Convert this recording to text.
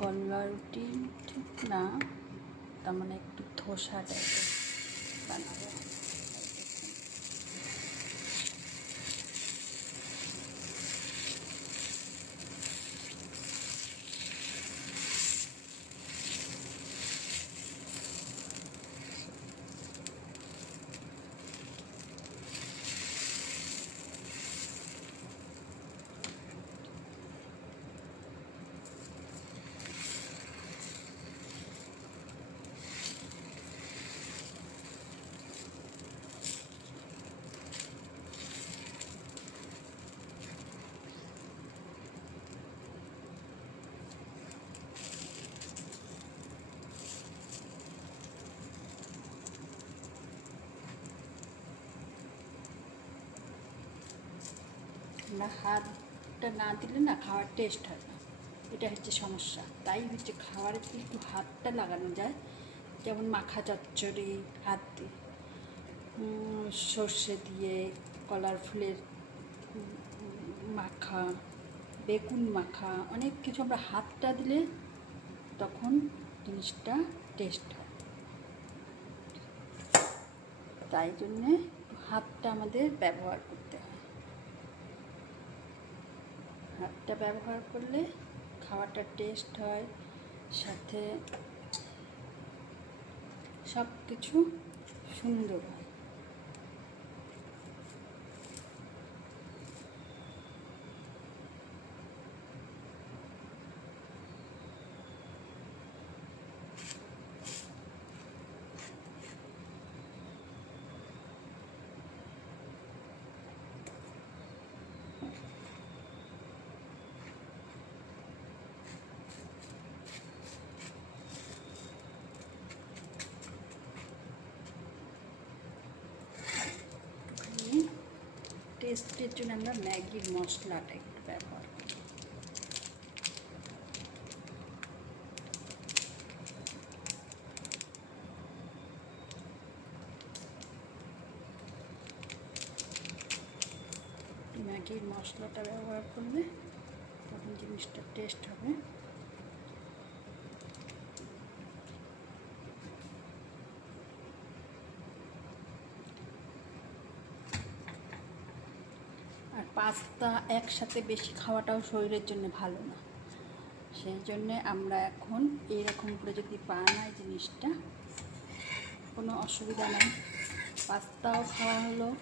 গলা ঠিক না তার মানে একটু ধোসা টাইপের বানাবো। আমরা হাতটা না দিলে না খাওয়ার টেস্ট হয় না। এটা হচ্ছে সমস্যা। তাই হচ্ছে খাওয়ারে যদি একটু হাতটা লাগানো যায়। যেমন মাখা চচ্চড়ি, হাত সর্ষে দিয়ে কলার ফুলের মাখা, বেগুন মাখা, অনেক কিছু আমরা হাতটা দিলে তখন জিনিসটা টেস্ট হয়। তাই জন্যে হাতটা আমাদের ব্যবহার করতে হয়। হাতটা ব্যবহার করলে খাওয়াটা টেস্ট হয় সাথে সব কিছু সুন্দর হয়। টেস্টের জন্য আমরা ম্যাগির মশলাটা একটু ব্যবহার করি। ম্যাগির মশলাটা ব্যবহার করলে তখন জিনিসটা টেস্ট হবে। পাস্তা একসাথে বেশি খাওয়াটাও শরীরের জন্য ভালো না। সেই জন্যে আমরা এখন এইরকম করে যদি বানাই জিনিসটা, কোনো অসুবিধা নেই। পাস্তাও খাওয়া হলো।